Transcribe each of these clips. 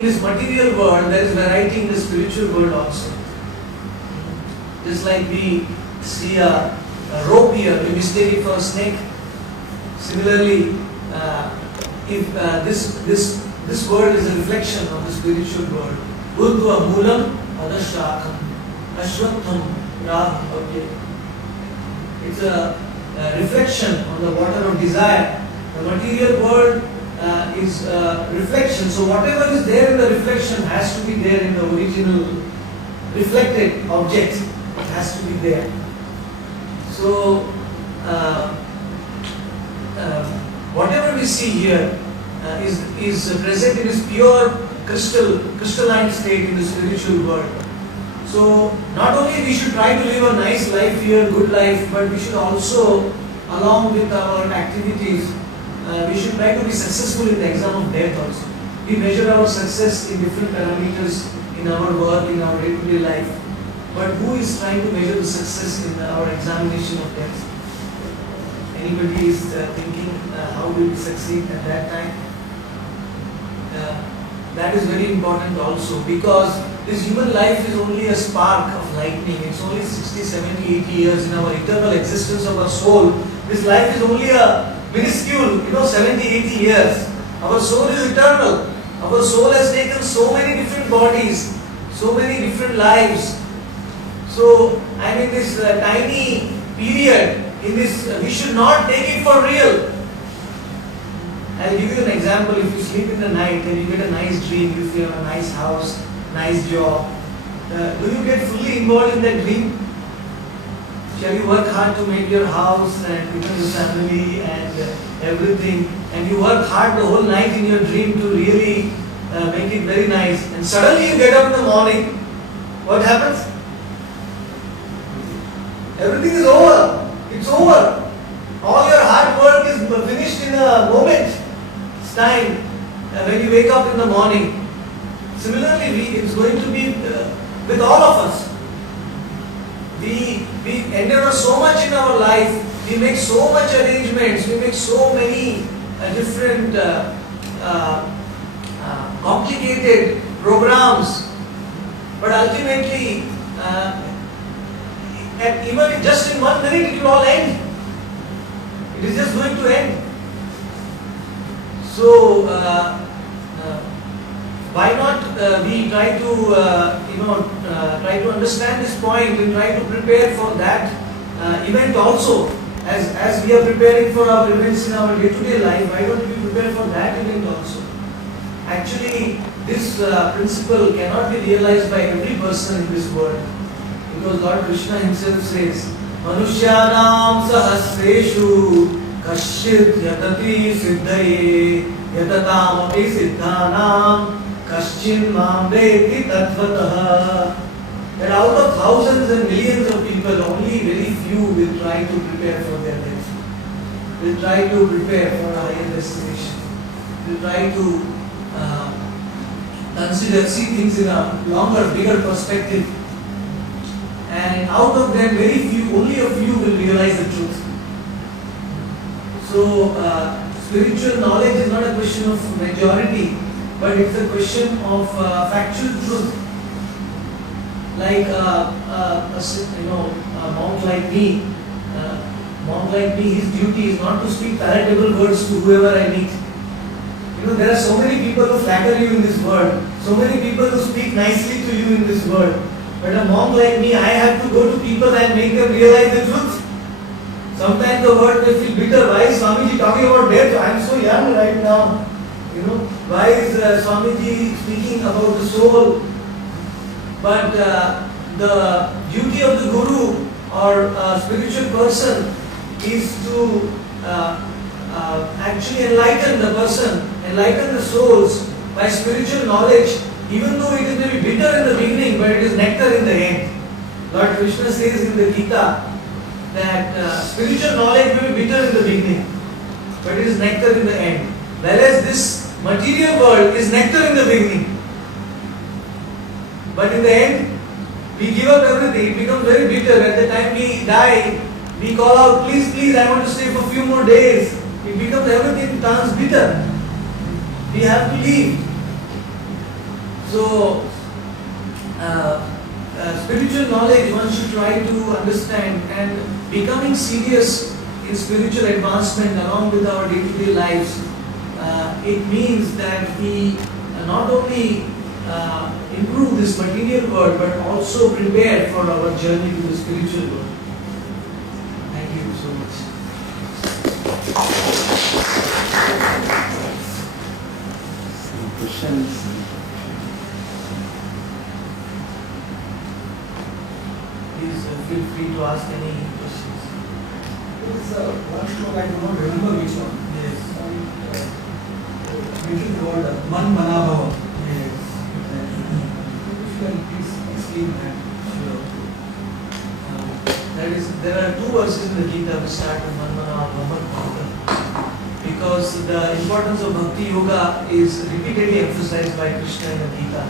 In this material world, there is variety in the spiritual world also. Just like we see a rope here, we mistake it for a snake. Similarly, if this world is a reflection of the spiritual world, Buddha Moolam Adashakam Ashwatham Raham. Okay. It's a reflection on the water of desire. The material world is a reflection. So whatever is there in the reflection has to be there in the original reflected object. It has to be there. So whatever we see here is present in this pure crystalline state in the spiritual world. So not only we should try to live a nice life here, good life, but we should also, along with our activities, we should try to be successful in the exam of death also. We measure our success in different parameters in our work, in our day-to-day life. But who is trying to measure the success in our examination of death? Anybody is thinking how will we succeed at that time? That is very important also, because this human life is only a spark of lightning. It's only 60, 70, 80 years in our eternal existence of our soul. This life is only a minuscule, 70, 80 years. Our soul is eternal. Our soul has taken so many different bodies, so many different lives. So, this tiny period, in this, we should not take it for real. I'll give you an example. If you sleep in the night and you get a nice dream, if you have a nice house, nice job, do you get fully involved in that dream? Shall you work hard to make your house and become your family and everything, and you work hard the whole night in your dream to really make it very nice, and suddenly you get up in the morning, what happens? Everything is over. It's over. All your hard work is finished in a moment. It's time when you wake up in the morning. Similarly, it's going to be with all of us. We endeavor so much in our life, we make so much arrangements, we make so many different complicated programs, but ultimately, even just in 1 minute it will all end. It is just going to end. So, why not we try to try to understand this point and try to prepare for that event also, as we are preparing for our events in our day-to-day life. Why don't we prepare for that event also? Actually, this principle cannot be realized by every person in this world, because Lord Krishna himself says, Manushyanam sahasreshu kashchit yatati siddhaye yatatam api siddhanam kaschin mam veti tattvataha. That out of thousands and millions of people, only very few will try to prepare for their death. Will try to prepare for a higher destination. Will try to see things in a longer, bigger perspective. And out of them, very few, only a few will realize the truth. So, spiritual knowledge is not a question of majority, but it's a question of factual truth. Like a monk like me, his duty is not to speak palatable words to whoever I meet. There are so many people who flatter you in this world, so many people who speak nicely to you in this world. But a monk like me, I have to go to people and make them realize the truth. Sometimes the word may feel bitter. Why is Swamiji talking about death? I am so young right now. Why is Swamiji speaking about the soul? But the duty of the Guru or a spiritual person is to actually enlighten the person, enlighten the souls by spiritual knowledge, even though it may be bitter in the beginning, but it is nectar in the end. Lord Krishna says in the Gita that spiritual knowledge may be bitter in the beginning, but it is nectar in the end. Whereas this material world is nectar in the beginning, but in the end, we give up everything. It becomes very bitter. At the time we die, we call out, please, please, I want to stay for a few more days. It becomes, everything turns bitter. We have to leave. So, spiritual knowledge one should try to understand, and becoming serious in spiritual advancement along with our day-to-day lives, it means that we not only improve this material world but also prepare for our journey to the spiritual world. Thank you so much. Some questions. Please feel free to ask any questions. There is one stroke, I do not remember which one. Yes. Mentioned the word Man Manabhava. Yes. If you can please explain that. Sure. There are two verses in the Gita which start with Manmana Bhavat Bhakta, because the importance of Bhakti Yoga is repeatedly emphasized by Krishna in the Gita.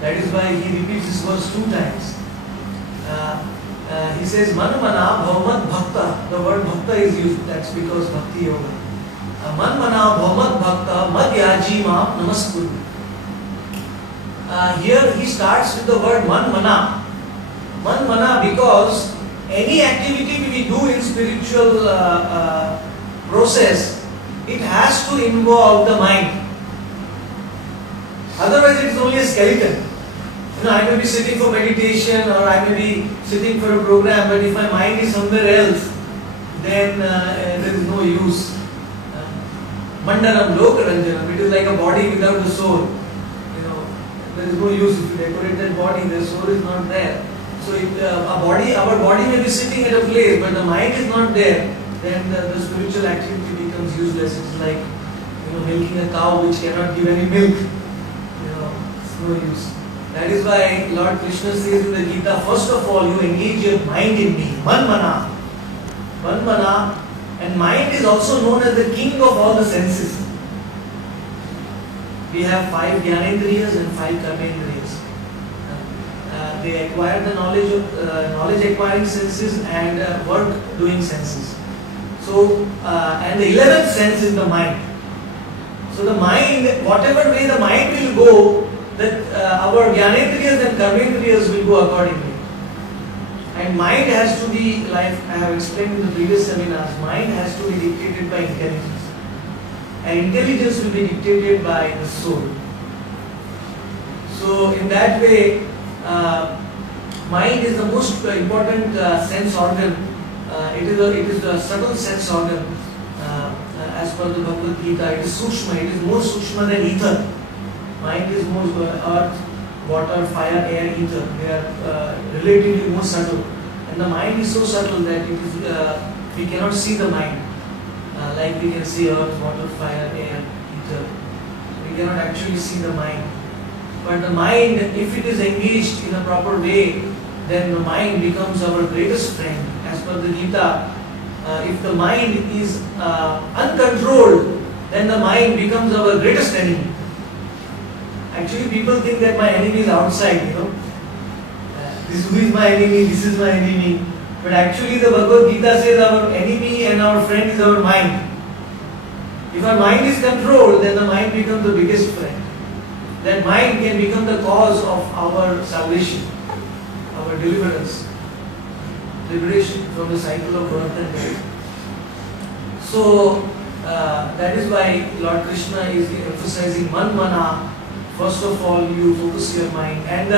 That is why he repeats this verse 2 times. He says Manmana Bhavat Bhakta. The word Bhakta is used. That's because Bhakti Yoga. Manmana Bhavat Bhakta Madhyaji Maam Namaskuru. Here he starts with the word Manmana. Manmana, because any activity we do in spiritual process, it has to involve the mind. Otherwise it is only a skeleton. I may be sitting for meditation, or I may be sitting for a program, but if my mind is somewhere else, then there is no use. Mandaram Lokaranjanam, it is like a body without the soul. There is no use. If you decorate that body, the soul is not there. So if our body may be sitting at a place, but the mind is not there, then the spiritual activity becomes useless. It's like milking a cow which cannot give any milk. It's no use. That is why Lord Krishna says in the Gita, first of all, you engage your mind in me. Manmana. Manmana. And mind is also known as the king of all the senses. We have 5 Jnanendriyas and 5 Karmendriyas. They acquire the knowledge acquiring senses and work doing senses. So, and the 11th sense is the mind. So the mind, whatever way the mind will go, that our Jnanendriyas and Karmendriyas will go accordingly. And mind has to be, like I have explained in the previous seminars, mind has to be dictated by intelligence. And intelligence will be dictated by the soul. So in that way, mind is the most important sense organ. It is a subtle sense organ. As per the Bhagavad Gita, it is Sukshma. It is more Sukshma than ether. Mind is more earth, water, fire, air, ether. They are relatively more subtle. And the mind is so subtle that it is, we cannot see the mind. Like we can see earth, water, fire, air, ether. We cannot actually see the mind. But the mind, if it is engaged in a proper way, then the mind becomes our greatest friend. As per the Gita, if the mind is uncontrolled, then the mind becomes our greatest enemy. Actually, people think that my enemy is outside, This who is my enemy, this is my enemy. But actually the Bhagavad Gita says our enemy and our friend is our mind. If our mind is controlled, then the mind becomes the biggest friend. That mind can become the cause of our salvation, our deliverance, liberation from the cycle of birth and death. So that is why Lord Krishna is emphasizing Manmana. First of all, you focus your mind, and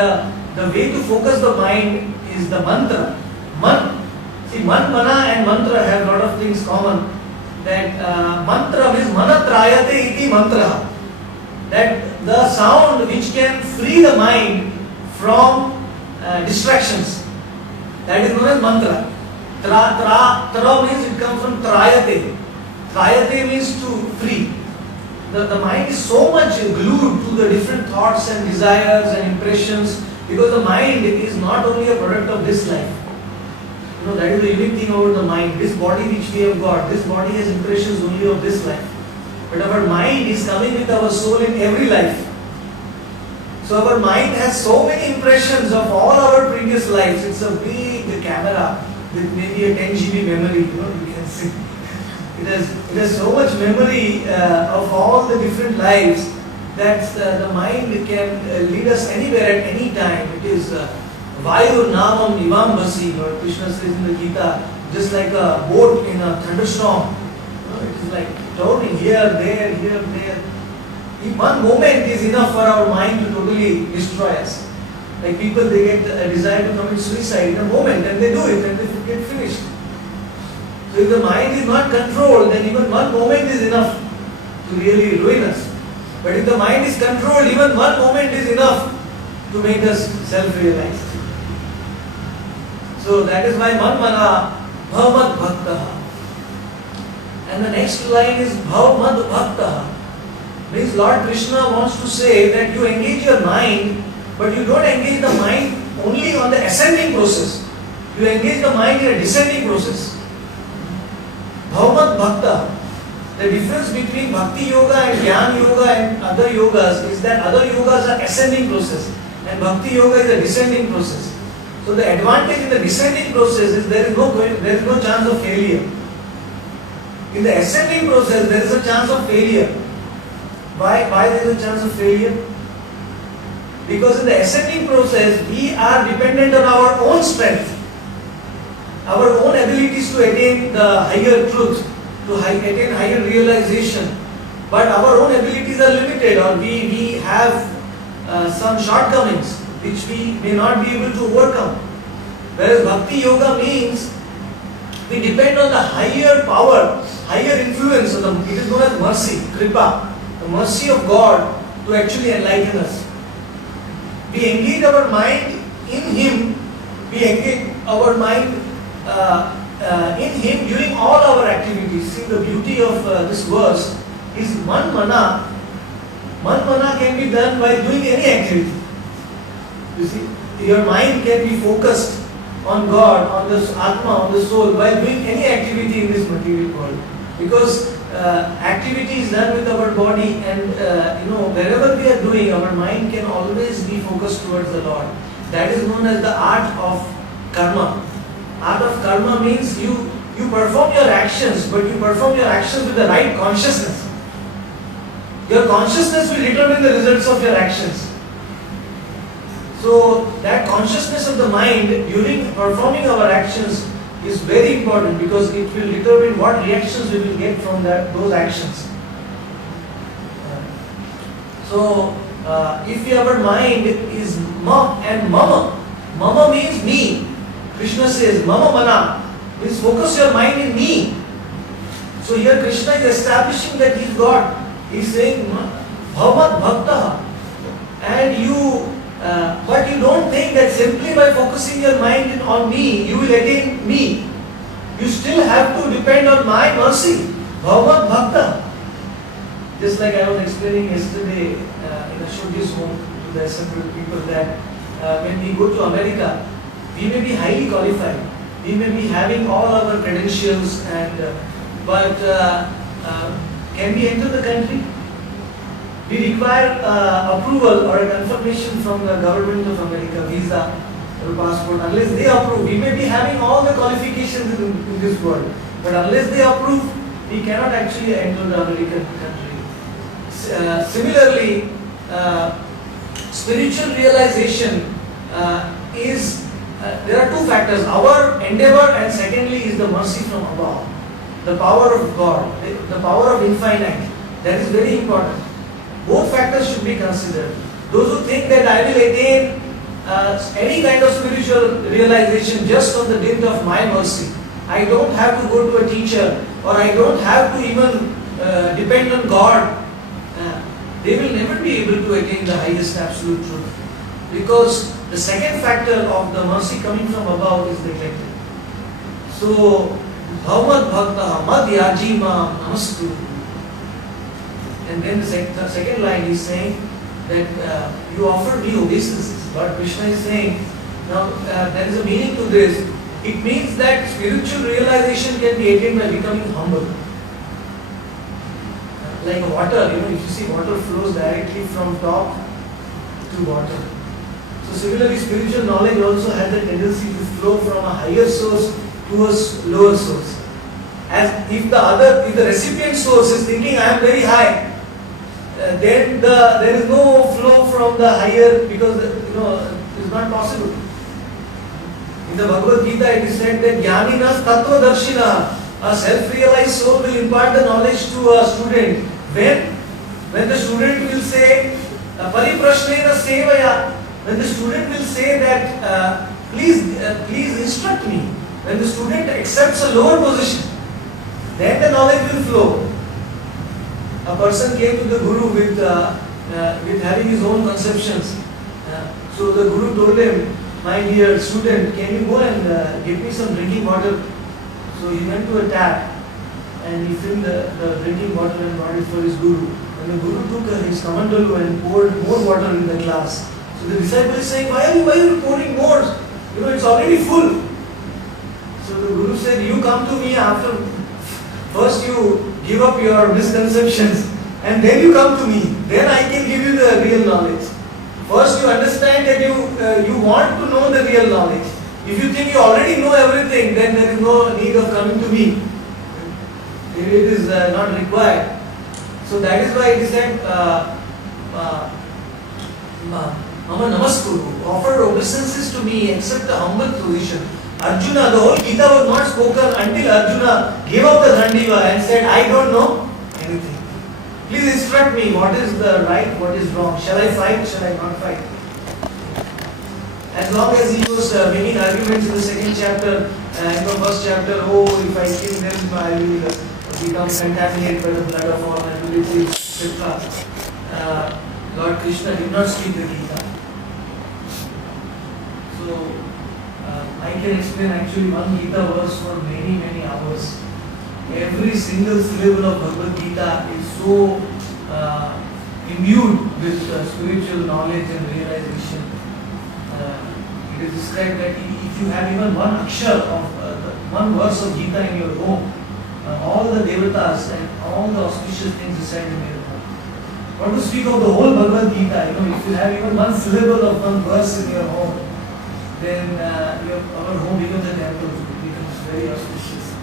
the way to focus the mind is the mantra. Manmana and mantra have a lot of things common. That mantra means manatrayate iti mantra. That the sound which can free the mind from distractions. That is known as mantra. Tra means it comes from trayate. Trayate means to free. The mind is so much glued to the different thoughts and desires and impressions, because the mind is not only a product of this life. That is the unique thing about the mind. This body which we have got, this body has impressions only of this life. But our mind is coming with our soul in every life. So our mind has so many impressions of all our previous lives. It's a big camera with maybe a 10 GB memory, you can see. It has so much memory of all the different lives that the mind can lead us anywhere at any time. It is Vayu Namam Nivambasi, or Krishna says in the Gita, just like a boat in a thunderstorm. It is like turning here, there, here, there. If one moment is enough for our mind to totally destroy us. Like people, they get a desire to commit suicide in a moment and they do it and they get finished. So if the mind is not controlled, then even one moment is enough to really ruin us. But if the mind is controlled, even one moment is enough to make us self-realized. So that is why Manmana Bhavamad Bhaktaha. And the next line is Bhavamad Bhaktaha. Means Lord Krishna wants to say that you engage your mind, but you don't engage the mind only on the ascending process. You engage the mind in a descending process. Bhavamad Bhaktaha. The difference between Bhakti Yoga and Jnana Yoga and other yogas is that other yogas are ascending process and Bhakti Yoga is a descending process. So the advantage in the descending process is there is no chance of failure. In the ascending process there is a chance of failure. Why there is a chance of failure? Because in the ascending process we are dependent on our own strength, our own abilities to attain the higher truth, to attain higher realization. But our own abilities are limited, or we have some shortcomings which we may not be able to overcome. Whereas Bhakti Yoga means we depend on the higher power, higher influence of it is known as mercy, Kripa, the mercy of God to actually enlighten us. We engage our mind in Him, we engage our mind in Him during all our activities. See, the beauty of this verse is Manmana. Manmana can be done by doing any activity. You see, your mind can be focused on God, on the Atma, on the soul, while doing any activity in this material world. Because activity is done with our body, and wherever we are doing, our mind can always be focused towards the Lord. That is known as the art of karma. Art of karma means you perform your actions, but you perform your actions with the right consciousness. Your consciousness will determine the results of your actions. So that consciousness of the mind during performing our actions is very important, because it will determine what reactions we will get from those actions. So if our mind is ma and mama, mama means me. Krishna says mama mana means focus your mind in me. So here Krishna is establishing that he is God. He is saying bhavat bhakta, and but you don't think that simply by focusing your mind on me, you will attain me. You still have to depend on my mercy. Bhavat Bhakta. Just like I was explaining yesterday in a Shuddhi's home to the assembled people, that when we go to America, we may be highly qualified. We may be having all our credentials, but can we enter the country? We require approval or a confirmation from the government of America, visa or passport. Unless they approve, we may be having all the qualifications in this world, but unless they approve, we cannot actually enter the American country. Similarly, spiritual realization is, there are two factors, our endeavor, and secondly is the mercy from above, the power of God, the power of infinite. That is very important. Both factors should be considered. Those who think that I will attain any kind of spiritual realization just on the dint of my mercy, I don't have to go to a teacher, or I don't have to even depend on God, they will never be able to attain the highest absolute truth. Because the second factor of the mercy coming from above is neglected. So, Bhavat Bhakta Mad Yaji Ma Namastu. And then the second line is saying that you offer me obeisances. Lord Krishna is saying, now there is a meaning to this. It means that spiritual realization can be attained by becoming humble. Like water, if you see, water flows directly from top to bottom. So similarly, spiritual knowledge also has a tendency to flow from a higher source to a lower source. As if the recipient source is thinking, I am very high, then there is no flow from the higher, because it's not possible. In the Bhagavad Gita it is said that Jnaninas Tattvadarshina, a self-realized soul will impart the knowledge to a student. When the student will say, Pariprashnena Sevaya, when the student will say that, please instruct me, when the student accepts a lower position, then the knowledge will flow. A person came to the Guru with having his own conceptions. So the Guru told him, my dear student, can you go and give me some drinking water? So he went to a tap and he filled the drinking water and brought it for his Guru. And the Guru took his kamandalu and poured more water in the glass. So the disciple is saying, why are you pouring more? It's already full. So the Guru said, you come to me after, first you give up your misconceptions and then you come to me. Then I can give you the real knowledge. First you understand that you want to know the real knowledge. If you think you already know everything, then there is no need of coming to me. It is not required. So that is why it is said, Mama Namaskuru, offer obeisances to me, accept the humble position. Arjuna, the whole Gita was not spoken until Arjuna gave up the Dandiva and said, I don't know anything. Please instruct me, what is the right, what is wrong? Shall I fight, shall I not fight? As long as he was making arguments in the second chapter, in the first chapter, if I kill them, I will become contaminated by the blood of all my relatives, etc. Lord Krishna did not speak the Gita. So, I can explain actually one Gita verse for many, many hours. Every single syllable of Bhagavad Gita is so imbued with spiritual knowledge and realization. It is described that if you have even one akshar of one verse of Gita in your home, all the devatas and all the auspicious things reside in your home. What to speak of the whole Bhagavad Gita? If you have even one syllable of one verse in your home, then our home becomes a temple. It becomes very auspicious.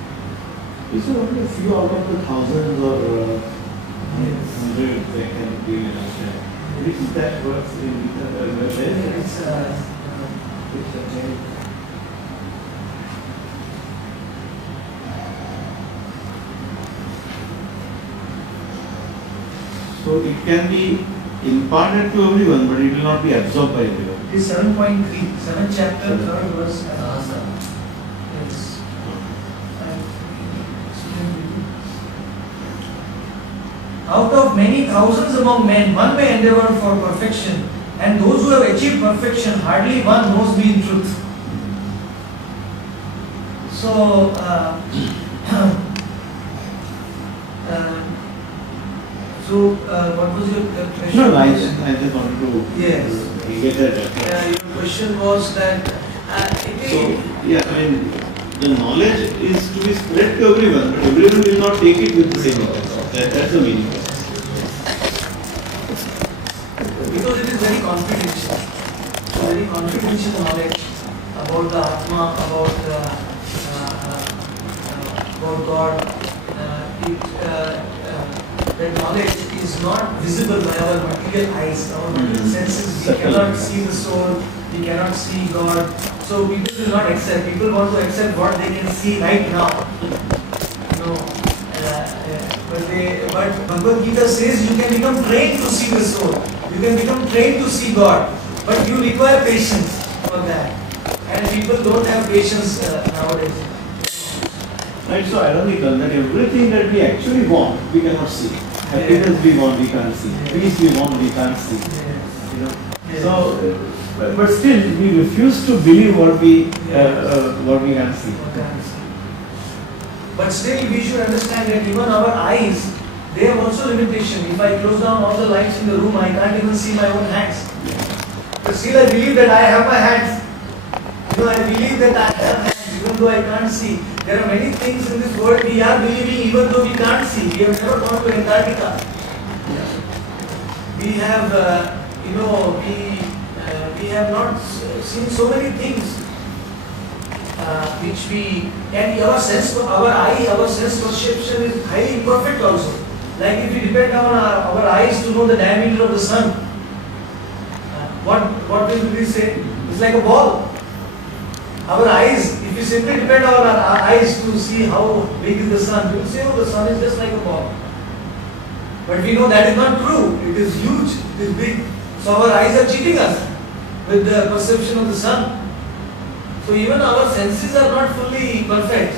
Is there only a few out of the thousands or Yes. hundreds that can be in Akshay? Is that works in Gita? It's okay. So it can be imparted to everyone, but it will not be absorbed by everyone. It is 7.3, 7th chapter, 3rd verse, and answer. Yes. Out of many thousands among men, one may endeavor for perfection, and those who have achieved perfection, hardly one knows me in truth. So, what was your question? No, I just wanted to Yes. get that. Your question was that So, yeah, the knowledge is to be spread to everyone, but everyone will not take it with the same knowledge. That's the meaning. because it is very confidential. So very confidential knowledge about the Atma, about God. That knowledge is not visible by our material eyes, our material senses. We cannot see the soul, we cannot see God. So people will not accept. People want to accept what they can see right now. But Bhagavad Gita says you can become trained to see the soul. You can become trained to see God. But you require patience for that. And people don't have patience nowadays. Right, so ironical that everything that we actually want, we cannot see. Happiness we want, we can't see. Peace we want, we can't see. Yes. So, but still, we refuse to believe what we can't see. But still, we should understand that even our eyes, they have also limitation. If I close down all the lights in the room, I can't even see my own hands. But still, I believe that I have my hands. I believe that I have hands, even though I can't see. There are many things in this world we are believing, even though we can't see. We have never gone to Antarctica. We have, we have not seen so many things which we, and our sense perception is highly imperfect also. Like if we depend on our eyes to know the diameter of the sun, what will we say? It's like a ball. Our eyes, if we simply depend on our eyes to see how big is the sun, we will say, oh, the sun is just like a ball. But we know that is not true. It is huge, it is big. So our eyes are cheating us with the perception of the sun. So even our senses are not fully perfect.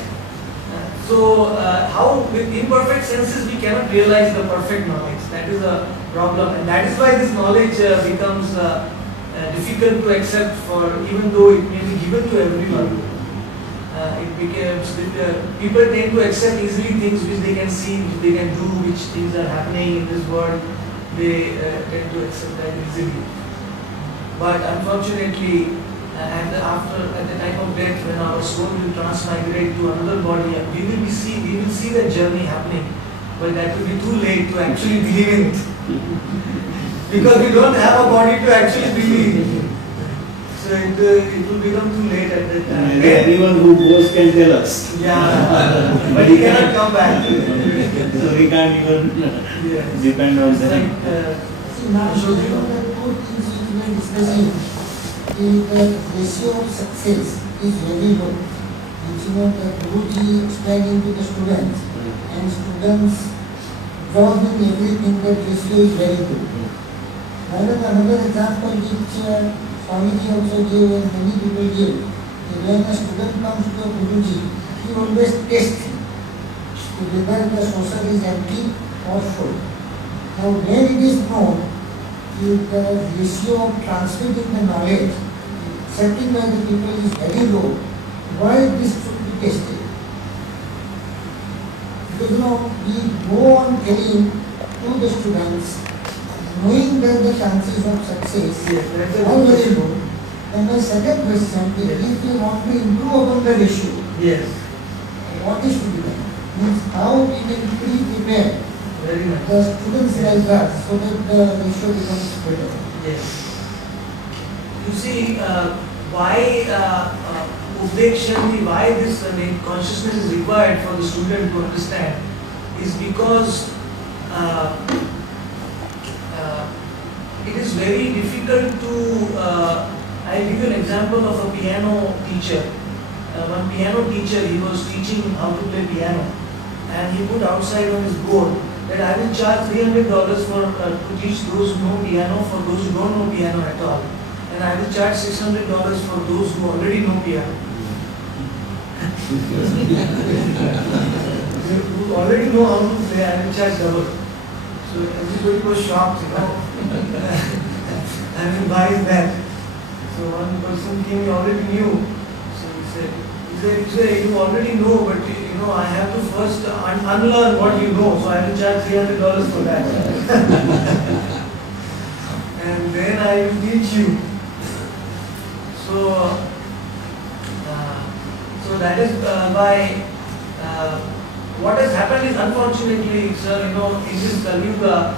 So how with imperfect senses we cannot realize the perfect knowledge. That is a problem, and that is why this knowledge becomes difficult to accept for, even though it may be given to everyone. It becomes people tend to accept easily things which they can see, which they can do, which things are happening in this world. They tend to accept that easily. But unfortunately, at the time of death, when our soul will transmigrate to another body, we will see that journey happening. But that will be too late to actually believe in it, because we don't have a body to actually believe. So it will become too late at that time. Maybe anyone who goes can tell us. Yeah, but he cannot come back. So we can't even Yes. depend on It's them. like, See, now, the two things which we are discussing is the ratio of success is very low. Which the Guruji explaining to the students, and students absorbing everything, that ratio is very good. Another example which Swamiji also gave and many people give, is when a student comes to a Guruji, he always tests him to whether the saucer is empty or full. Now where it is known, if the ratio of transmitting the knowledge, accepting by the people is very low, why this should be tested? Because we go on telling to the students, knowing that the chances of success Yes, that's a are good very question. low. And my second question is, if we want to improve upon the ratio, Yes, what is to be done? Means how we can pre-prepare very nice. the students like us so that the ratio becomes better. Yes. You see, why Updekshani, why this consciousness is required for the student to understand is because it is very difficult to, I'll give you an example of a piano teacher. One piano teacher, he was teaching how to play piano, and he put outside on his board that I will charge $300 for to teach those who know piano, for those who don't know piano at all, and I will charge $600 for those who already know piano. Who already know how to play, I will charge double. So everybody was shocked, I mean, why is that? So one person came, he already knew. So he said, you already know, but I have to first unlearn what you know, so I will charge $300 for that. And then I will teach you. So that is why what has happened is, unfortunately, sir, in this Kali Yuga,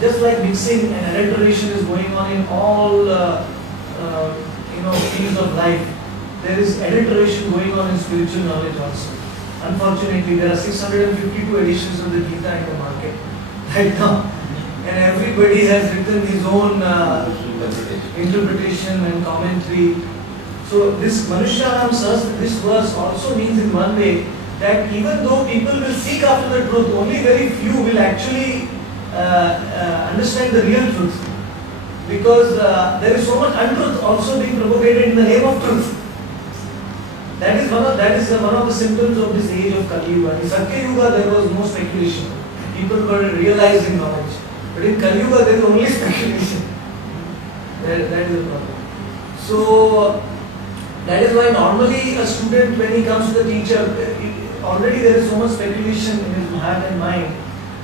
just like mixing and adulteration is going on in all fields of life, there is adulteration going on in spiritual knowledge also. Unfortunately, there are 652 editions of the Gita in the market right now, and everybody has written his own interpretation and commentary. So this Manushyanam Sahasra, this verse also means in one way that even though people will seek after the truth, only very few will actually understand the real truth, because there is so much untruth also being propagated in the name of truth. That is one of the symptoms of this age of Kali Yuga. In Satya Yuga there was no speculation; people were realizing knowledge. But in Kali Yuga there is only speculation. That is the problem. So that is why normally a student, when he comes to the teacher, already there is so much speculation in his heart and mind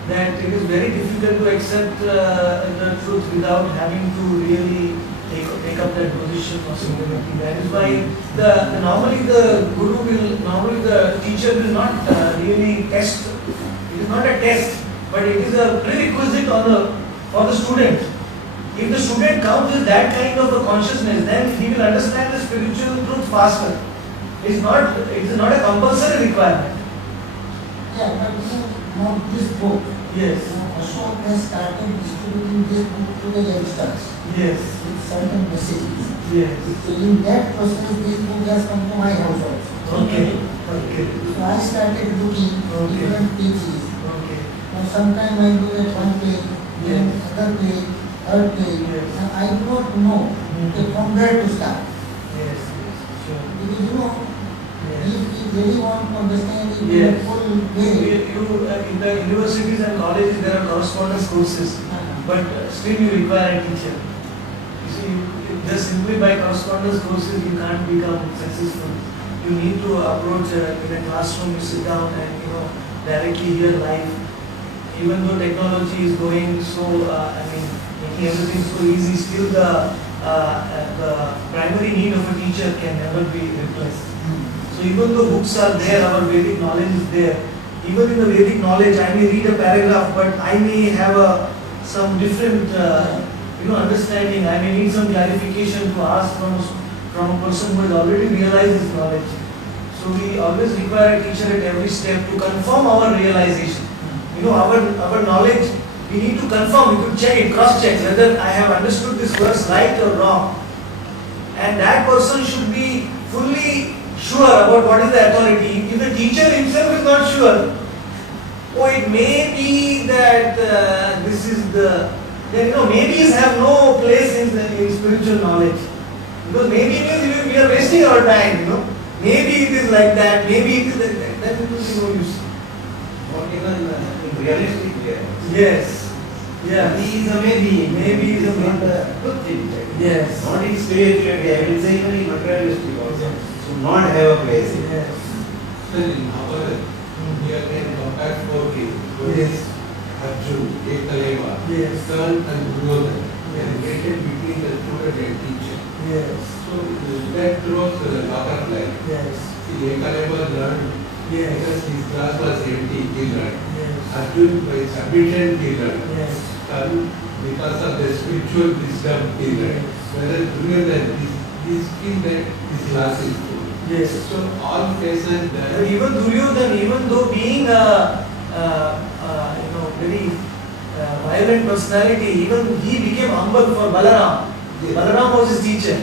that it is very difficult to accept the truth without having to really take up that position of singularity. That is why normally the teacher will not really test. It is not a test, but it is a prerequisite for the student. If the student comes with that kind of a consciousness, then he will understand the spiritual truth faster. It is not a compulsory requirement. Yeah, but Now this book, Yes. Ashok has started distributing this book to the youngsters Yes. with certain messages. Yes. So in that process, this book has come to my house also. Okay. Okay. So I started looking Okay. different pages. Okay. Now sometime I do at one page, then Yes. other page, third page. Yes. Now I do not know that from where to start. Yes. Yes. Sure. Because Yes. if you really want to understand it in Yes. a full way, In the universities and colleges there are correspondence courses, but still you require a teacher. You see, just simply by correspondence courses you can't become successful. You need to approach in a classroom, you sit down and directly hear live. Even though technology is going so, making everything so easy, still the primary need of a teacher can never be replaced. So even though books are there, our Vedic knowledge is there. Even in the Vedic knowledge, I may read a paragraph, but I may have some different, understanding. I may need some clarification to ask from a person who has already realized his knowledge. So we always require a teacher at every step to confirm our realization. Our knowledge, we need to confirm. We could check it, cross-check whether I have understood this verse right or wrong. And that person should be fully sure about what is the authority. If the teacher himself is not sure, it may be that this is then maybes have no place in spiritual knowledge. Because maybe means we are wasting our time, Maybe it is like that, maybe it is like that. Then it will be no use. Or even realistic way. Yes. Yeah. Maybe is a maybe. Maybe is a maybe. Not a good thing. Yes. Not in spirituality, I will say even in materialistic also. So not have a place. Yes. Sir, in our here can compare four kings. One Yes. is Arjun, Ekaleva, Yes. Kern and Duryodhan. They are Yes. related between the student and teacher. Yes. So that throws a lot of light. Yes. See, Ekaleva learned Yes. because his class was empty, he learned. Yes. Arjun by submission he learned. Yes. Kern because of the spiritual wisdom he learned. Whereas Duryodhan he feel that his class is full. Yes. So all faces But even Duryodhan, even though being a very violent personality, even he became humble for Balaram. Yes. Balaram was his teacher.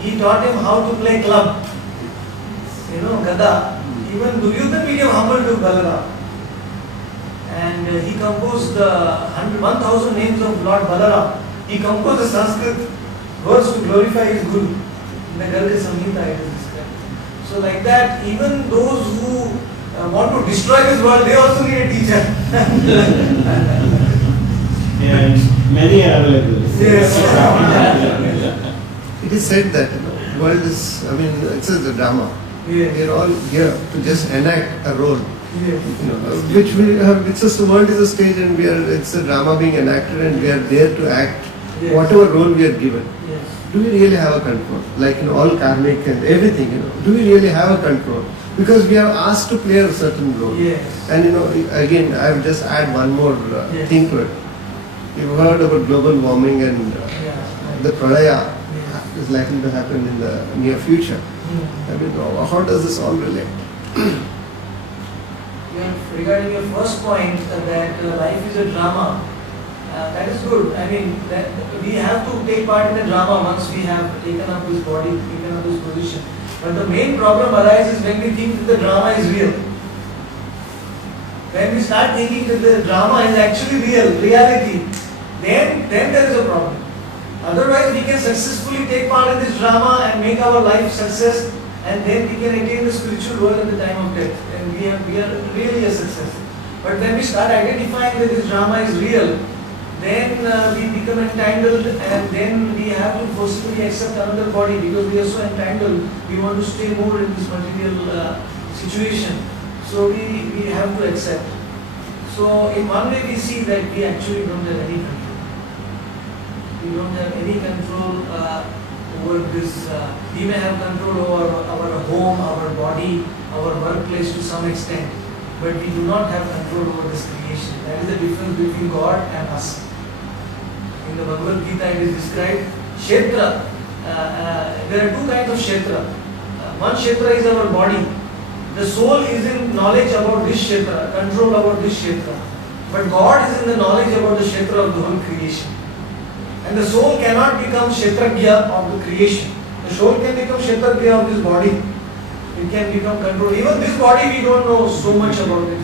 He taught him how to play club. Gada. Even Duryodhan became humble to Balaram. And he composed 1,000 names of Lord Balaram. He composed a Sanskrit verse to glorify his Guru. In the Garga Samhita it is described. So like that, even those who want to destroy this world, they also need a teacher. And many are available. Yes. It is said that world is, it's a drama. We Yes. are all here to just enact a role. Yes. Which we have, the world is a stage and it's a drama being enacted and we are there to act Yes. whatever role we are given. Yes. Do we really have a control? Like in all karmic and everything, do we really have a control? Because we are asked to play a certain role. Yes. And again, I will just add one more Yes. thing to it. You've heard about global warming and Yeah. the pralaya Yes. is likely to happen in the near future. How does this all relate? Regarding your first point that life is a drama, that is good. That we have to take part in the drama once we have taken up this body, taken up this position. But the main problem arises when we think that the drama is real. When we start thinking that the drama is actually reality, then there is a problem. Otherwise, we can successfully take part in this drama and make our life success, and then we can attain the spiritual world at the time of death, and we are really a success. But when we start identifying that this drama is real, then we become entangled, and then we have to forcibly accept another body because we are so entangled. We want to stay more in this material situation, so we have to accept. So in one way, we see that we actually don't have any control. We don't have any control over this. We may have control over our home, our body, our workplace to some extent, but we do not have control over this creation. That is the difference between God and us. In the Bhagavad Gita, it is described Kshetra. There are two kinds of Kshetra. One Kshetra is our body, The soul is in knowledge about this kshetra, control about this kshetra. But God is in the knowledge about the kshetra of the whole creation. And the soul cannot become kshetragya of the creation. The soul can become kshetragya of this body. It can become control. Even this body, we don't know so much about it.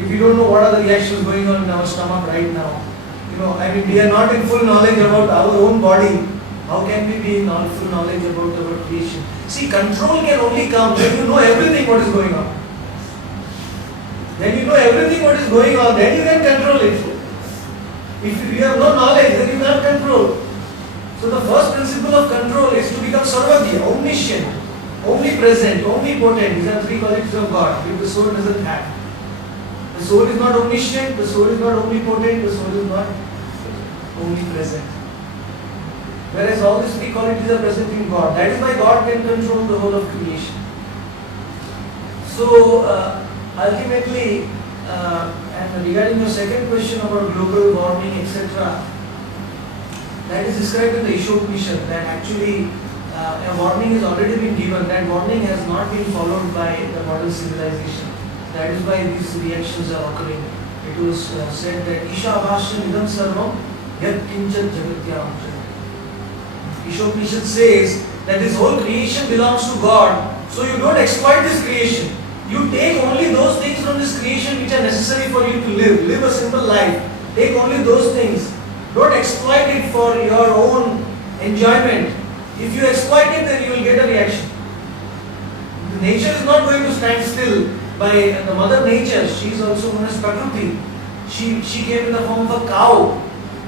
If we don't know what are the reactions going on in our stomach right now, we are not in full knowledge about our own body. How can we be in full knowledge about our creation? See, control can only come when you know everything what is going on. When you know everything what is going on, then you can control it. If you have no knowledge, then you can't control. So the first principle of control is to become sarvagya, omniscient, omnipresent, omnipotent. These are three qualities of God which the soul doesn't have. The soul is not omniscient, the soul is not omnipotent, the soul is not omnipresent. Whereas all these three qualities are present in God. That is why God can control the whole of creation. So ultimately, and regarding your second question about global warming, etc., that is described in the Ishopanishad that actually a warning has already been given. That warning has not been followed by the modern civilization. That is why these reactions are occurring. It was said that Isha Bhashya Nidam Sarvam Yat Kinchat Jagatyam. Ishopanishad says that this whole creation belongs to God. So you don't exploit this creation. You take only those things from this creation which are necessary for you to live. Live a simple life. Take only those things. Don't exploit it for your own enjoyment. If you exploit it, then you will get a reaction. The nature is not going to stand still. By the mother nature, she is also known as Prakriti. She came in the form of a cow.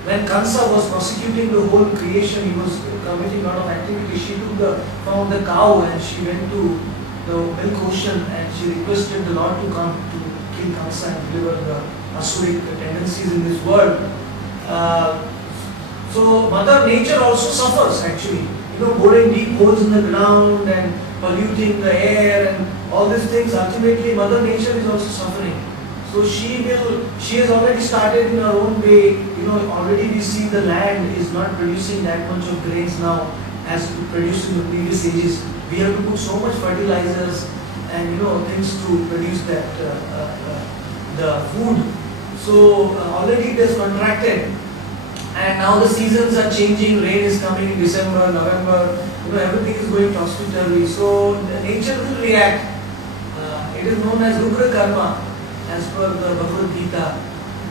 When Kansa was prosecuting the whole creation, he was committing a lot of activity. She took the form of the cow and she went to the milk ocean and she requested the Lord to come to kill Kansa and deliver the asuric tendencies in this world. So Mother Nature also suffers actually. Boring deep holes in the ground and polluting the air and all these things. Ultimately, Mother Nature is also suffering. So she has already started in her own way. Already we see the land is not producing that much of grains now as it produced in the previous ages. We have to put so much fertilizers and things to produce that the food. So already it has contracted. And now the seasons are changing, rain is coming in December, November, everything is going topsy-turvy. So nature will react. It is known as Rudra Karma, as per the Bhagavad Gita,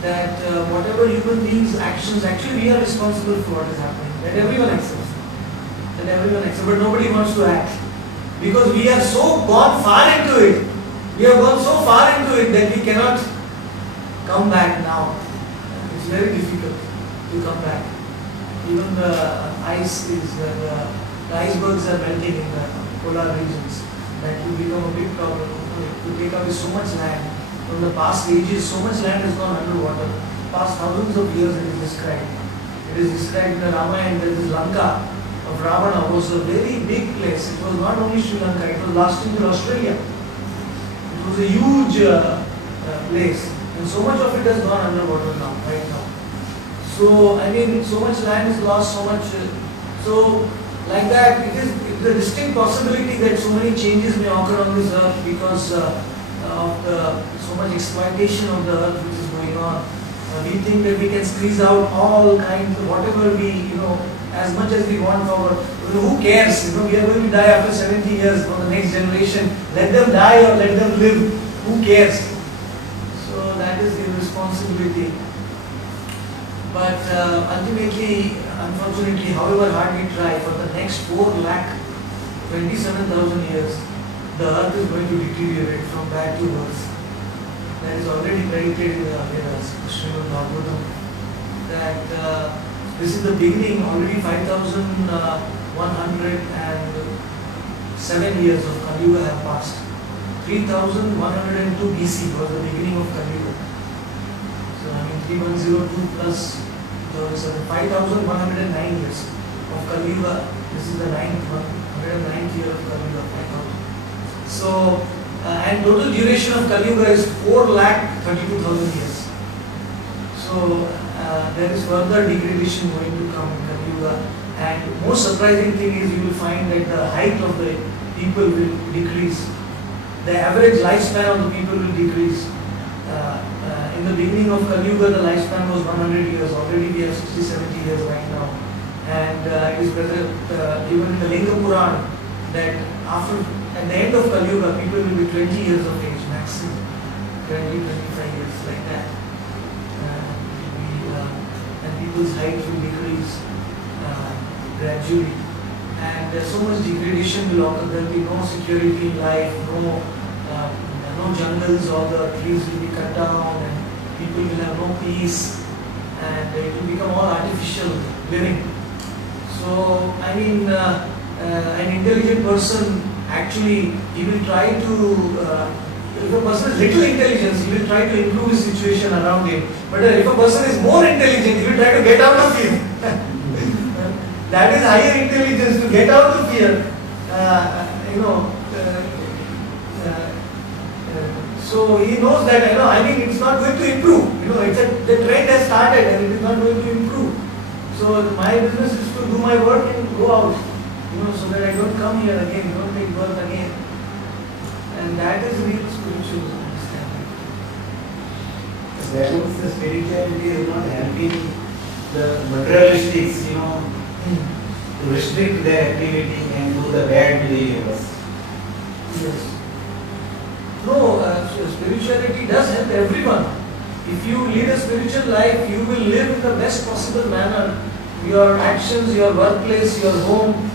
that whatever human beings' actions, actually we are responsible for what is happening. That everyone accepts. But nobody wants to act. Because we have so gone far into it. We have gone so far into it that we cannot come back now. It's very difficult to come back. Even the ice is, the icebergs are melting in the polar regions. That will become a big problem. It will take away so much land. From the past ages, so much land has gone underwater. Past thousands of years it is described. It is described in the Ramayana that this Lanka of Ravana was a very big place. It was not only Sri Lanka, it was lasting to Australia. It was a huge place. And so much of it has gone underwater now, right now. So, so much land is lost, so much. So, like that, it is a distinct possibility that so many changes may occur on this earth because of so much exploitation of the earth which is going on. We think that we can squeeze out all kinds of whatever we, as much as we want for, who cares? We are going to die after 70 years for the next generation. Let them die or let them live. Who cares? So that is the responsibility. But ultimately, unfortunately, however hard we try, for the next 4,27,000 years, the earth is going to deteriorate from bad to worse. That is already predicted in the Vedas, Srimad Bhagavatam, that this is the beginning. Already 5,107 years of Kali Yuga have passed. 3,102 BC was the beginning of Kali Yuga. So 3102 plus 5,109 years of Kali Yuga. This is the 109th year of Kali Yuga. 5,000. So, and total duration of Kali Yuga is 4,32,000 years. So, there is further degradation going to come in Kali Yuga. And most surprising thing is you will find that the height of the people will decrease. the average lifespan of the people will decrease. In the beginning of Kali Yuga, the lifespan was 100 years. Already we have 60, 70 years right now. And it is present even in the Linga Puran that at the end of Kali Yuga, people will be 20 years of age maximum. 20, 25 years like that. And people's height will decrease gradually. And so much degradation will occur. There will be no security in life, no jungles, all the trees will be cut down, and people will have no peace, and it will become all artificial living. So, I mean, an intelligent person actually, he will try to, if a person has little intelligence, he will try to improve his situation around him. But if a person is more intelligent, he will try to get out of fear. That is higher intelligence, to get out of fear. So he knows that, I mean, it's not going to improve. The trend has started and it is not going to improve. So my business is to do my work and go out, so that I don't come here again, don't take birth again. And that is real spiritual understanding. That means the spirituality is not helping the materialistics, to restrict their activity and do the bad to the universe. Yes. No, spirituality does help everyone. If you lead a spiritual life, you will live in the best possible manner. Your actions, your workplace, your home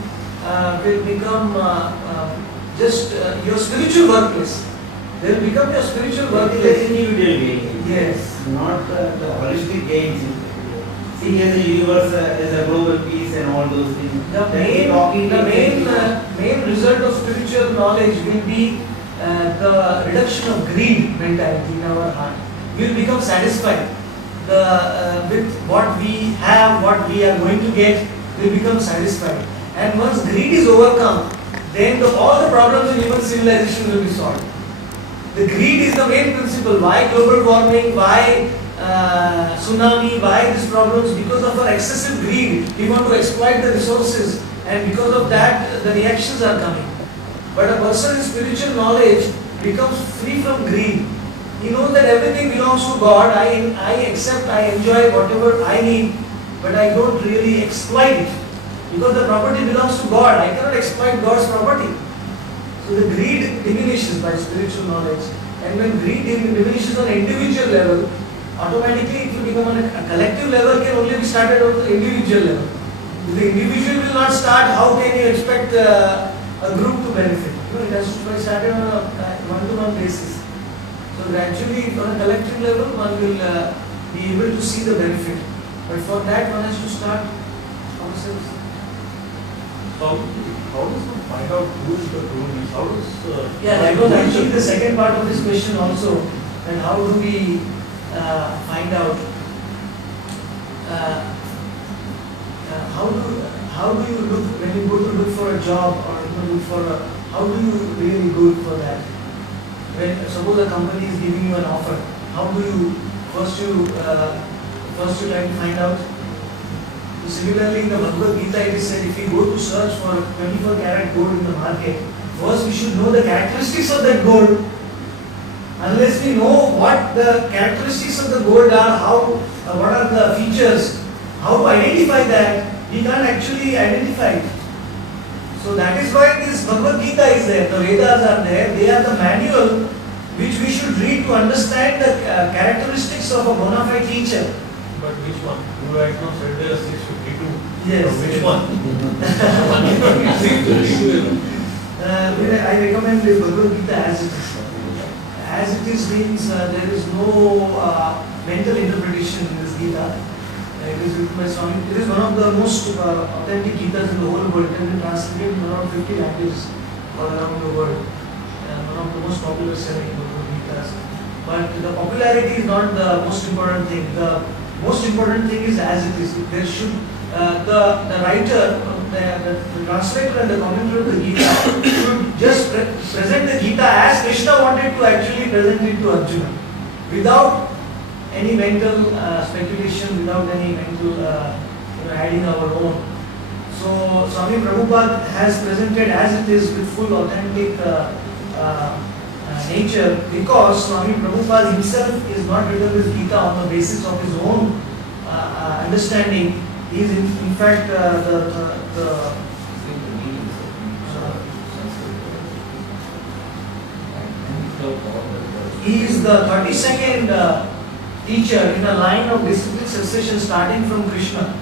will become just your spiritual workplace. They will become your spiritual workplace. Individual gain. Yes. Not the holistic gains. See, as a universe, as a global peace and all those things. The main result of spiritual knowledge will be the reduction of greed mentality in our heart. We will become satisfied with what we have, what we are going to get. We will become satisfied. And once greed is overcome, then all the problems in human civilization will be solved. The greed is the main principle. Why global warming? Why tsunami? Why these problems? Because of our excessive greed. We want to exploit the resources, and because of that, the reactions are coming. But a person in spiritual knowledge becomes free from greed. He knows that everything belongs to God. I accept, I enjoy whatever I need, but I don't really exploit it. Because the property belongs to God. I cannot exploit God's property. So the greed diminishes by spiritual knowledge. And when greed diminishes on an individual level, automatically it will become on a collective level, can only be started on the individual level. If the individual will not start, how can you expect a group to benefit? It has to be started on a one-to-one basis. So gradually, on a collective level, one will be able to see the benefit. But for that, one has to start ourselves. How does one find out who is the true means? How does That was actually the second part of this question also. And how do we find out? How do you look when you go to look for a job, or look for how do you really go for that? When suppose a company is giving you an offer, how do you first you try to find out? Similarly, in the Bhagavad Gita, it is said if we go to search for 24 karat gold in the market, first we should know the characteristics of that gold. Unless we know what the characteristics of the gold are, what are the features, how to identify that, we can't actually identify it. So that is why this Bhagavad Gita is there, the Vedas are there, they are the manual which we should read to understand the characteristics of a bona fide teacher. But which one? You right now said there are 652. Yes. So which one? I recommend the Bhagavad Gita as it is. As it is means there is no mental interpretation in this Gita. It is written by Swami. It is one of the most authentic Gitas in the whole world. It has been translated in around 50 languages all around the world. One of the most popular selling Bhagavad Gitas. But the popularity is not the most important thing. The most important thing is as it is. There should the writer, the translator and the commentator of the Gita should just present the Gita as Krishna wanted to actually present it to Arjuna, without any mental speculation, without any mental adding our own. So Swami Prabhupada has presented as it is with full authentic nature, because Swami Prabhupada himself is not written this Gita on the basis of his own understanding. He is in fact he is the 32nd teacher in a line of discipline succession starting from Krishna.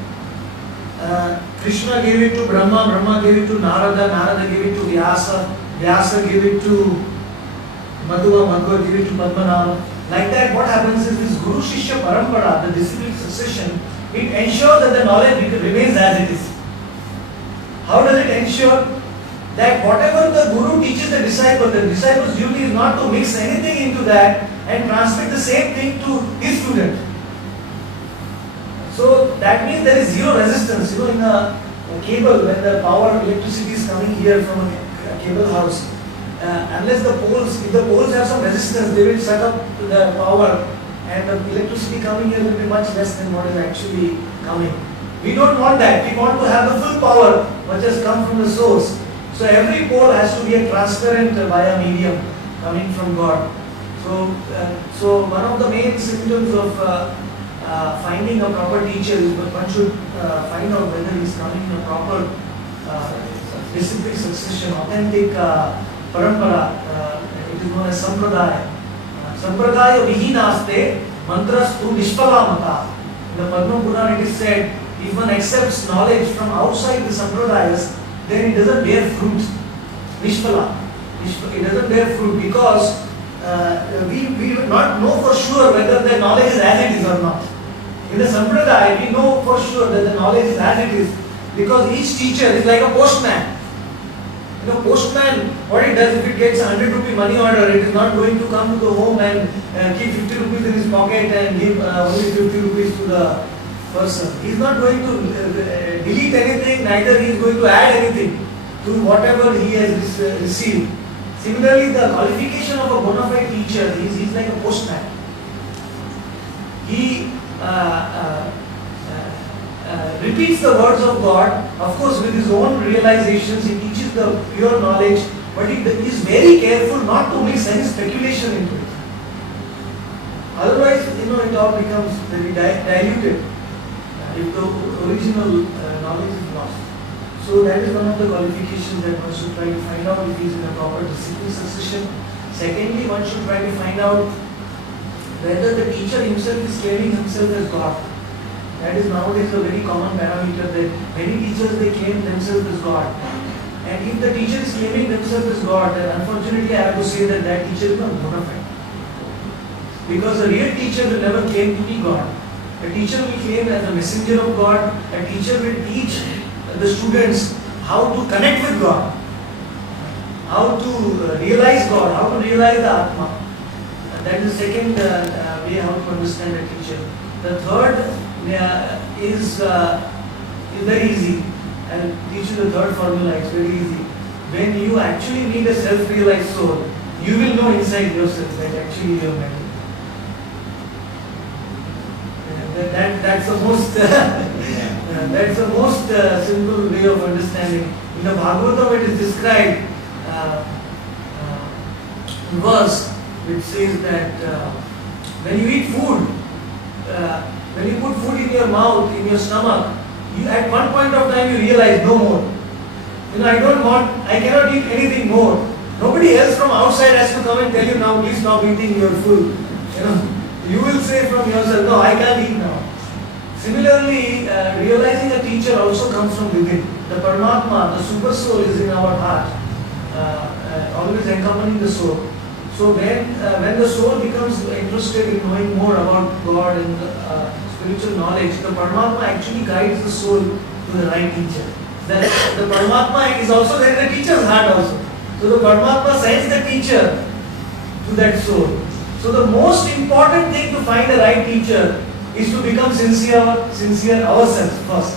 Krishna gave it to Brahma, Brahma gave it to Narada, Narada gave it to Vyasa, Vyasa gave it to Madhva, Madhva gave it to Padmanabha. Like that, what happens is this Guru Shishya Parampara, the discipline succession, it ensures that the knowledge remains as it is. How does it ensure? That whatever the Guru teaches the disciple's duty is not to mix anything into that and transmit the same thing to his student. So that means there is zero resistance. You know, in a cable, when the power electricity is coming here from a cable house, unless if the poles have some resistance, they will suck up the power, and the electricity coming here will be much less than what is actually coming. We don't want that. We want to have the full power which has come from the source. So every pole has to be a transparent via medium coming from God. So one of the main symptoms of finding a proper teacher is that one should find out whether he is coming in a proper discipline succession, authentic parampara. It is known as sampradaya. Sampradaya vihinaste mantrastu nishpala mata. In the Padma Purana it is said, if one accepts knowledge from outside the sampradayas, then it doesn't bear fruit. Nishpala. It doesn't bear fruit because we do not know for sure whether the knowledge is as it is or not. In the Sampradaya, we know for sure that the knowledge is as it is because each teacher is like a postman. You know, postman, what he does, if it gets 100 rupee money order, it is not going to come to the home and keep 50 rupees in his pocket and give only 50 rupees to the person. He is not going to delete anything, neither he is going to add anything to whatever he has received. Similarly, the qualification of a bona fide teacher is like a postman. He repeats the words of God, of course with his own realizations, he teaches the pure knowledge, but he is very careful not to mix any speculation into it. Otherwise, it all becomes very diluted if the original knowledge is lost. So that is one of the qualifications that one should try to find out if he is in a proper discipline succession. Secondly, one should try to find out whether the teacher himself is claiming himself as God. That is nowadays a very common parameter that many teachers they claim themselves as God. And if the teacher is claiming themselves as God, then unfortunately I have to say that that teacher is not bona fide. Because a real teacher will never claim to be God. A teacher will claim as a messenger of God. A teacher will teach the students how to connect with God, how to realize God, how to realize the Atma. And that is the second way how to understand a teacher. The third is very easy. I'll teach you the third formula, it's very easy. When you actually meet a self-realized soul, you will know inside yourself that actually you are mental. That's the most that's the most simple way of understanding. In the Bhagavatam it is described verse which says that when you eat food, when you put food in your mouth, in your stomach, you at one point of time you realize no more. I cannot eat anything more. Nobody else from outside has to come and tell you now, please stop eating, you are full. You will say from yourself, no, I can't eat now. Similarly, realizing a teacher also comes from within. The Paramatma, the super soul is in our heart, always accompanying the soul. So when the soul becomes interested in knowing more about God and spiritual knowledge, the Paramatma actually guides the soul to the right teacher. The Paramatma is also there in the teacher's heart also. So the Paramatma sends the teacher to that soul. So the most important thing to find the right teacher is to become sincere ourselves first.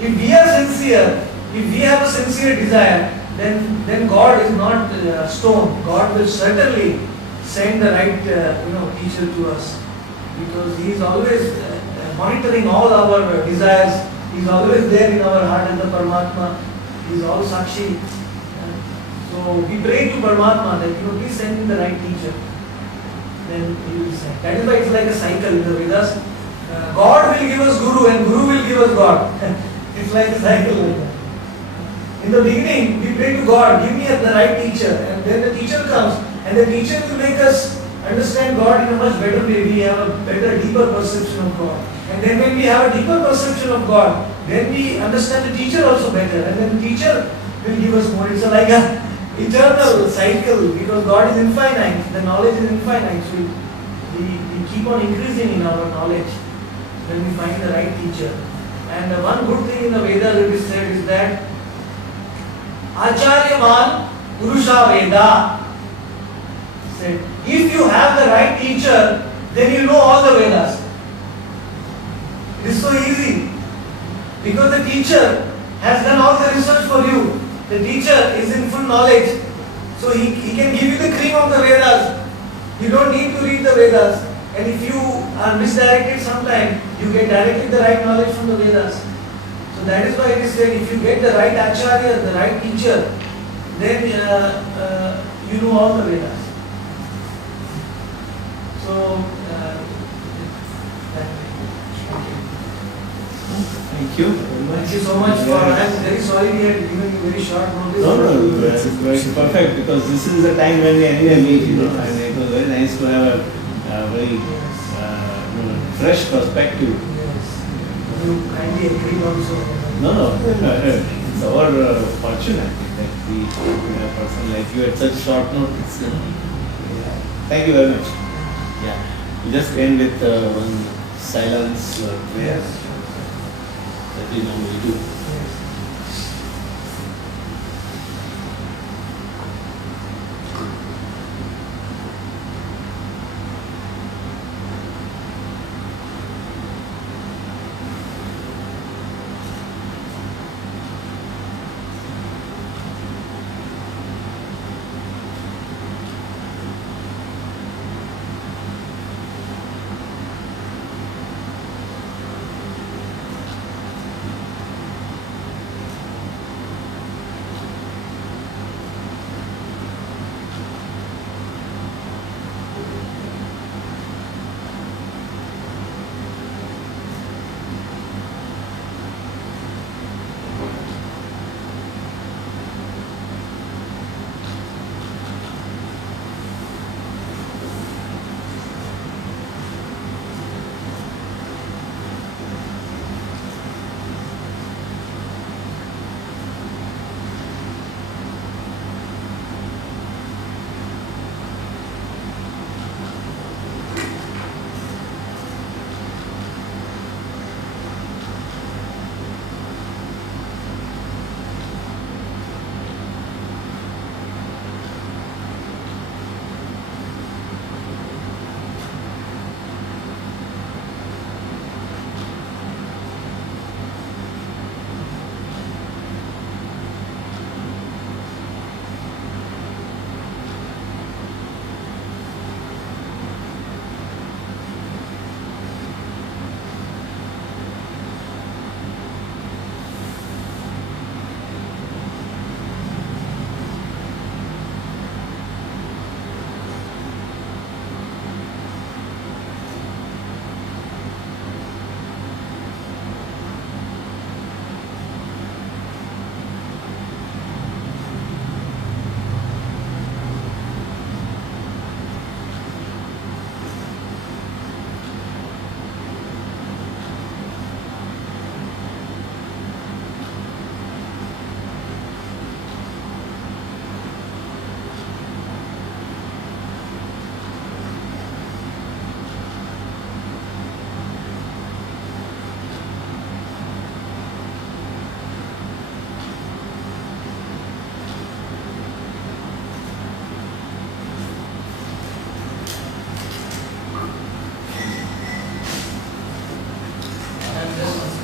If we are sincere, if we have a sincere desire, then God is not stone. God will certainly send the right teacher to us, because He is always monitoring all our desires. He is always there in our heart as the Paramatma. He is all Sakshi. So So we pray to Paramatma that, please send me the right teacher. Then he will send. That is why it's like a cycle in the Vedas. God will give us Guru and Guru will give us God. It's like a cycle like that. In the beginning, we pray to God, give me the right teacher, and then the teacher comes, and the teacher will make us understand God in a much better way. We have a better, deeper perception of God. And then when we have a deeper perception of God, then we understand the teacher also better, and then the teacher will give us more. It's like a eternal cycle, because God is infinite, the knowledge is infinite, so we keep on increasing in our knowledge when we find the right teacher. And one good thing in the Vedas it is said is that Acharyaman Purusha Veda. Said, if you have the right teacher, then you know all the Vedas. It is so easy. Because the teacher has done all the research for you. The teacher is in full knowledge. So he can give you the cream of the Vedas. You don't need to read the Vedas. And if you are misdirected sometime, you get directly the right knowledge from the Vedas. So that is why it is said, if you get the right Acharya, the right teacher, then you know all the Vedas. So, Thank you very much. thank you so much for. I'm very sorry we had given you very short notice. No, it's perfect, because this is the time when we anyway meet, and it was very nice to have a very fresh perspective. Yes. You kindly agreed also. No, it's our fortune, I think, that we have a person like you at such short notice. Thank you very much. Yeah, we just end with one silence prayer that we normally do.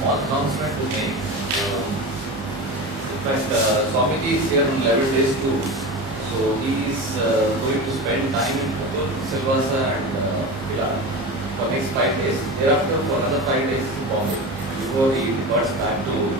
small announcement to make. In fact, Swamiji is here on 11 days too. So he is going to spend time in Puttur, Silvassa and Vilar for next 5 days. Thereafter for another 5 days in Bombay before he departs back to